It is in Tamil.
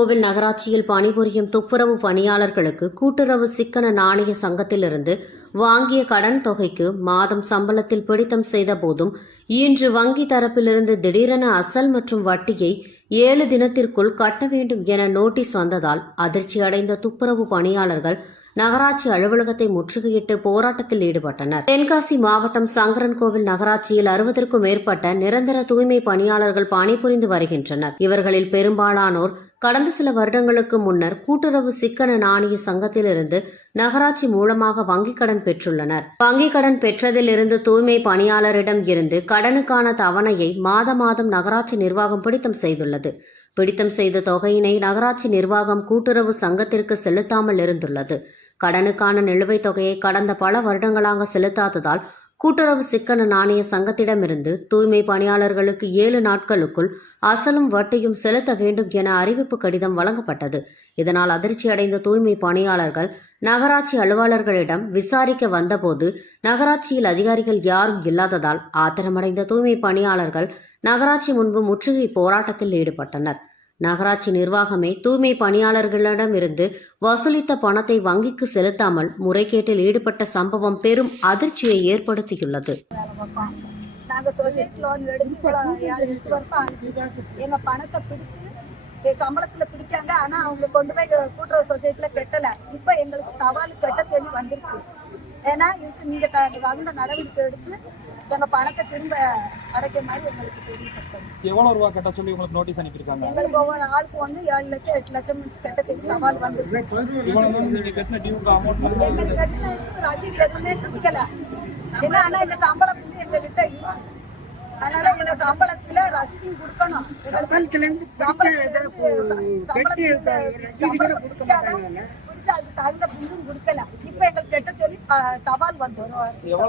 சங்கரன்கோவில் நகராட்சியில் பணிபுரியும் துப்புரவு பணியாளர்களுக்கு கூட்டுறவு சிக்கன நாணய சங்கத்திலிருந்து வாங்கிய கடன் தொகைக்கு மாதம் சம்பளத்தில் பிடித்தம் செய்த போதும் இன்று வங்கி தரப்பிலிருந்து திடீரென அசல் மற்றும் வட்டியை 7 தினத்திற்குள் கட்ட வேண்டும் என நோட்டீஸ் வந்ததால் அதிர்ச்சியடைந்த துப்புரவு பணியாளர்கள் நகராட்சி அலுவலகத்தை முற்றுகையிட்டு போராட்டத்தில் ஈடுபட்டனர். தென்காசி மாவட்டம் சங்கரன்கோவில் நகராட்சியில் 60க்கும் மேற்பட்ட நிரந்தர தூய்மை பணியாளர்கள் பணிபுரிந்து வருகின்றனர். இவர்களில் பெரும்பாலானோர் கடந்த சில வருடங்களுக்கு முன்னர் கூட்டுறவு சிக்கன நாணய சங்கத்திலிருந்து நகராட்சி மூலமாக வங்கிக் கடன் பெற்றுள்ளனர். வங்கிக் கடன் பெற்றதிலிருந்து தூய்மை பணியாளரிடம் இருந்து கடனுக்கான தவணையை மாதம் நகராட்சி நிர்வாகம் பிடித்தம் செய்துள்ளது. பிடித்தம் செய்த தொகையினை நகராட்சி நிர்வாகம் கூட்டுறவு சங்கத்திற்கு செலுத்தாமல் இருந்துள்ளது. கடனுக்கான நிலுவைத் தொகையை கடந்த பல வருடங்களாக செலுத்தாததால் கூட்டுறவு சிக்கன நாணய சங்கத்திடமிருந்து தூய்மை பணியாளர்களுக்கு 7 நாட்களுக்குள் அசலும் வட்டியும் செலுத்த வேண்டும் என அறிவிப்பு கடிதம் வழங்கப்பட்டது. இதனால் அதிர்ச்சியடைந்த தூய்மை பணியாளர்கள் நகராட்சி அலுவலர்களிடம் விசாரிக்க வந்தபோது நகராட்சியில் அதிகாரிகள் யாரும் இல்லாததால் ஆத்திரமடைந்த தூய்மை பணியாளர்கள் நகராட்சி முன்பு முற்றுகை போராட்டத்தில் ஈடுபட்டனர். நகராட்சி நிர்வாகமே தூய்மை பணியாளர்களிடமிருந்து வசூலித்த பணத்தை வங்கிக்கு செலுத்தாமல் முறைகேட்டில் ஈடுபட்ட சம்பவம் பெரும் அதிர்ச்சியை ஏற்படுத்தியுள்ளது. நாங்கள் சொசைட்டி லோன் எடுத்து 7-8 வருஷம் ஆச்சு. எங்கள் பணத்தை பிடிச்சி சம்பளத்தில் பிடிக்காங்க. ஆனால் அவங்க கொண்டு போய் கூட்டுறவு சொசைட்டியில் கட்டலை. இப்போ எங்களுக்கு தபால் கட்ட சொல்லி வந்திருக்கு. ஏன்னா இதுக்கு நீங்கள் தகுந்த நடவடிக்கை எடுத்து எங்கள் பணத்தை திரும்ப அடைக்க மாதிரி எங்களுக்கு தெரிவிக்கப்பட்டது. எவ்வளவு ரூபா கட்ட சொல்லி உங்களுக்கு நோட்டீஸ் அனுப்பியிருக்காங்க? எங்களுக்கு ஒவ்வொரு ஆளுக்கு 7 லட்சம் 8 லட்சம் கட்ட சொல்லி தபால் வந்திருக்கு. நீங்க கட்டின டியூக்கு அமௌண்ட் எங்களுக்கு கட்டின ரசீது எதுவுமே கொடுக்கல. ஏன்னா ஆனால் எங்கள் சம்பளத்துல எங்க கிட்ட இருக்கு. அதனால எங்க சம்பளத்துல ரசீதையும் கொடுக்கணும். அதுக்கு தகுந்த பில்லும் கொடுக்கல. இப்ப எங்களுக்கு கட்ட சொல்லி தபால் வந்துடும்.